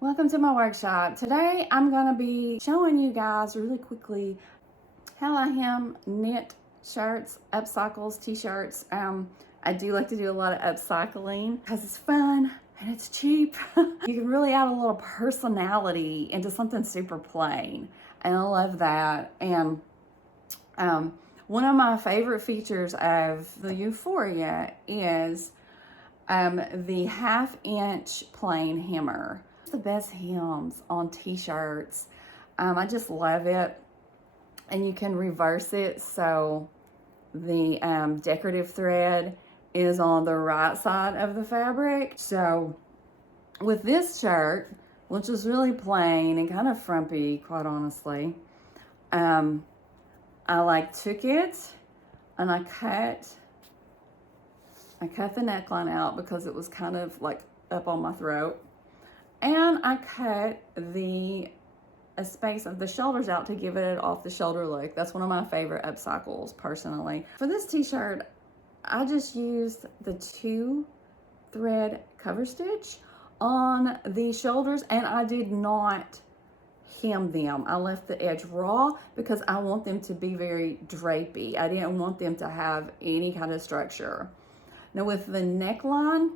Welcome to my workshop. Today I'm going to be showing you guys really quickly how I hem knit shirts, upcycles, t-shirts. I do like to do a lot of upcycling because it's fun and it's cheap. You can really add a little personality into something super plain, and I love that. And one of my favorite features of the Euphoria is the 1/2-inch plain hemmer. The best hems on t-shirts. I just love it. And you can reverse it so the decorative thread is on the right side of the fabric. So with this shirt, which is really plain and kind of frumpy, quite honestly, I took it and I cut the neckline out because it was kind of like up on my throat. And I cut a space of the shoulders out to give it an off the shoulder look. That's one of my favorite upcycles personally. For this t-shirt, I just used the 2-thread cover stitch on the shoulders, and I did not hem them. I left the edge raw because I want them to be very drapey. I didn't want them to have any kind of structure. Now with the neckline,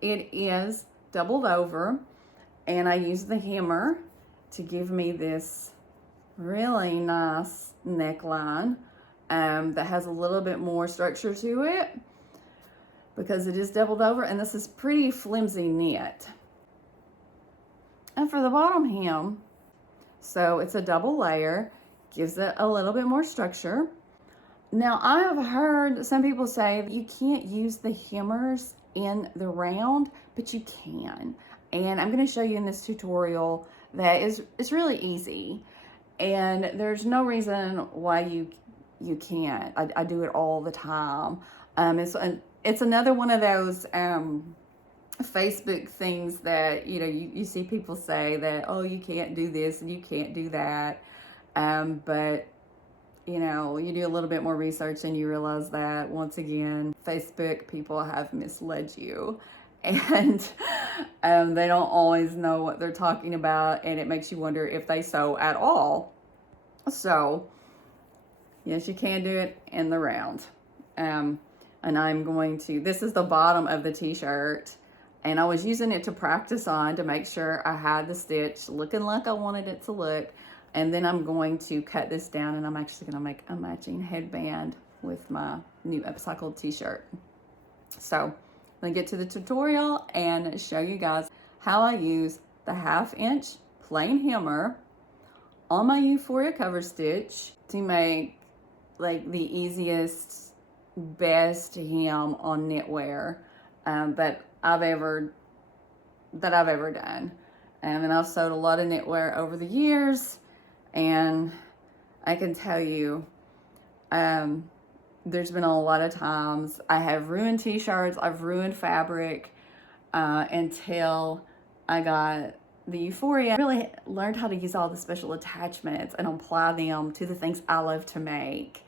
it is doubled over, and I use the hemmer to give me this really nice neckline that has a little bit more structure to it because it is doubled over, and this is pretty flimsy knit. And for the bottom hem, so it's a double layer, gives it a little bit more structure. Now I have heard some people say that you can't use the hemmers in the round, but you can, and I'm going to show you in this tutorial that it's really easy, and there's no reason why you can't. I do it all the time. It's another one of those Facebook things that you see people say that, oh, you can't do this and you can't do that, but you do a little bit more research and you realize that, once again, Facebook people have misled you, and they don't always know what they're talking about, and it makes you wonder if they sew at all. So, yes, you can do it in the round. And this is the bottom of the t-shirt, and I was using it to practice on to make sure I had the stitch looking like I wanted it to look. And then I'm going to cut this down, and I'm actually going to make a matching headband with my new upcycled t-shirt. So I'm going to get to the tutorial and show you guys how I use the 1/2-inch plain hemmer on my Euphoria cover stitch to make like the easiest, best hem on knitwear that I've ever done. And I've sewed a lot of knitwear over the years, and I can tell you, there's been a lot of times I have ruined t-shirts, I've ruined fabric, until I got the Euphoria. I really learned how to use all the special attachments and apply them to the things I love to make.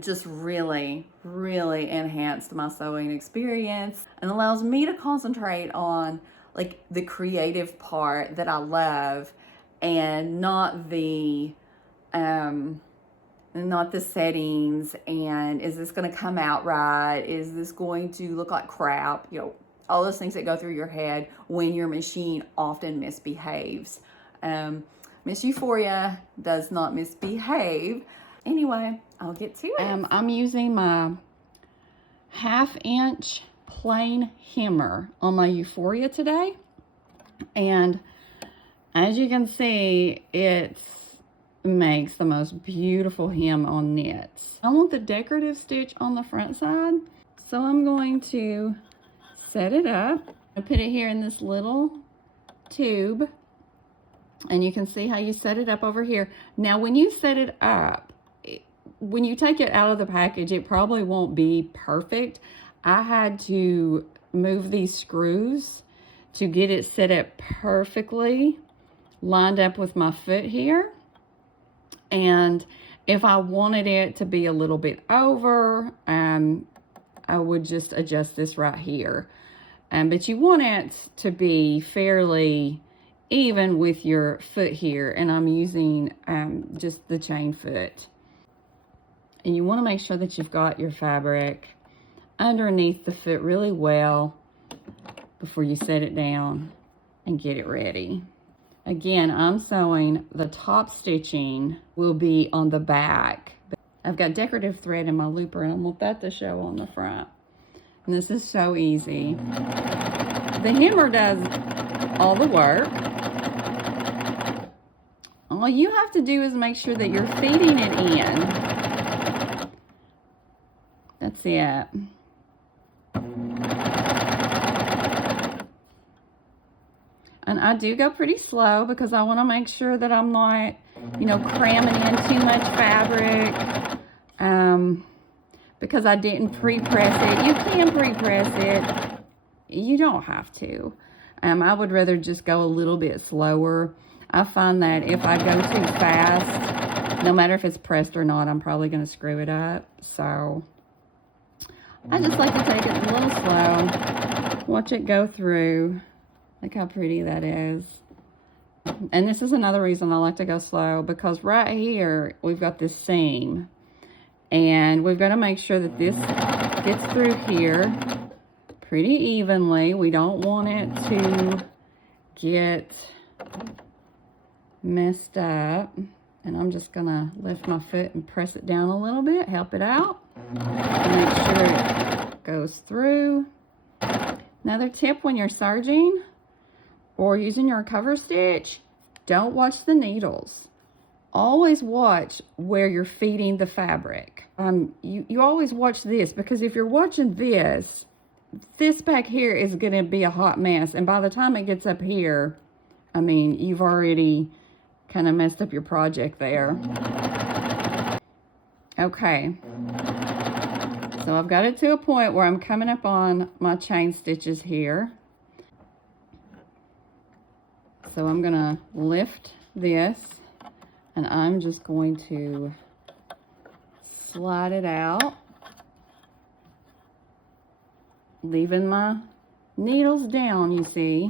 Just really, really enhanced my sewing experience and allows me to concentrate on like the creative part that I love, and not the settings, and is this going to come out right, is this going to look like crap, all those things that go through your head when your machine often misbehaves. Miss Euphoria does not misbehave. Anyway, I'll get to it. I'm using my 1/2-inch plain hemmer on my Euphoria today, and as you can see, it makes the most beautiful hem on knits. I want the decorative stitch on the front side, so I'm going to set it up. I put it here in this little tube, and you can see how you set it up over here. Now when you set it up, when you take it out of the package, it probably won't be perfect. I had to move these screws to get it set up perfectly, lined up with my foot here. And if I wanted it to be a little bit over, I would just adjust this right here. But you want it to be fairly even with your foot here, and I'm using just the chain foot. And you want to make sure that you've got your fabric underneath the foot really well before you set it down and get it ready. Again, I'm sewing, the top stitching will be on the back. I've got decorative thread in my looper, and I want that to show on the front. And this is so easy. The hammer does all the work. All you have to do is make sure that you're feeding it in. That's it. And I do go pretty slow because I want to make sure that I'm not, you know, cramming in too much fabric. Because I didn't pre-press it. You can pre-press it. You don't have to. I would rather just go a little bit slower. I find that if I go too fast, no matter if it's pressed or not, I'm probably going to screw it up. So I just like to take it a little slow. Watch it go through. Look how pretty that is. And this is another reason I like to go slow, because right here we've got this seam, and we've got to make sure that this gets through here pretty evenly. We don't want it to get messed up. And I'm just gonna lift my foot and press it down a little bit, help it out, make sure it goes through. Another tip when you're serging or using your cover stitch, don't watch the needles. Always watch where you're feeding the fabric. You always watch this, because if you're watching this back here is gonna be a hot mess. And by the time it gets up here, I mean, you've already kind of messed up your project there. Okay. So I've got it to a point where I'm coming up on my chain stitches here. So I'm gonna lift this, and I'm just going to slide it out, leaving my needles down, you see.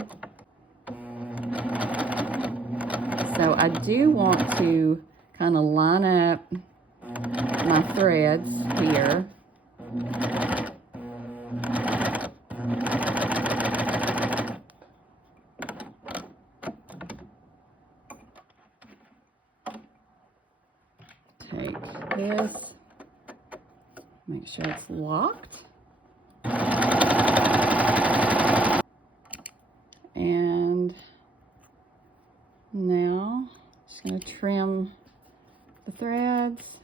So I do want to kind of line up my threads here. Take this, make sure it's locked. And now just going to trim the threads,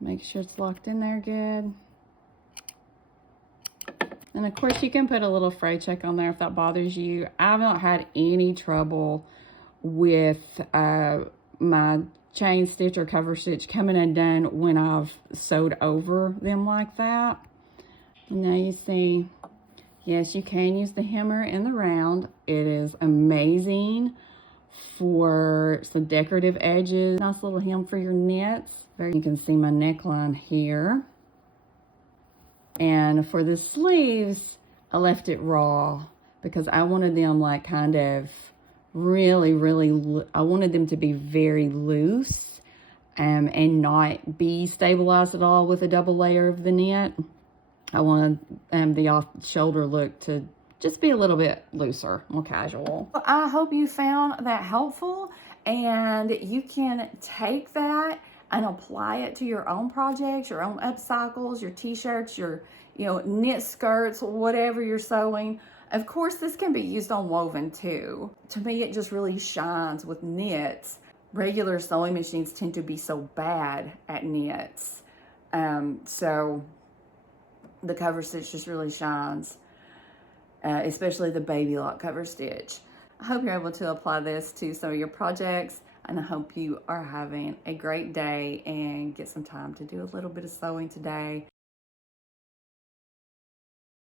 make sure it's locked in there good. And of course you can put a little fray check on there if that bothers you. I've not had any trouble with my chain stitch or cover stitch coming undone when I've sewed over them like that. Now you see, yes, you can use the hammer in the round. It is amazing for some decorative edges. Nice little hem for your knits. You can see my neckline here. And for the sleeves, I left it raw because I wanted them like kind of really, I wanted them to be very loose and not be stabilized at all with a double layer of the knit. I wanted the off-shoulder look to just be a little bit looser, more casual. I hope you found that helpful, and you can take that and apply it to your own projects, your own upcycles, your t-shirts, your knit skirts, whatever you're sewing. Of course, this can be used on woven too. To me, it just really shines with knits. Regular sewing machines tend to be so bad at knits. So the cover stitch just really shines, especially the baby lock cover stitch. I hope you're able to apply this to some of your projects, and I hope you are having a great day and get some time to do a little bit of sewing today.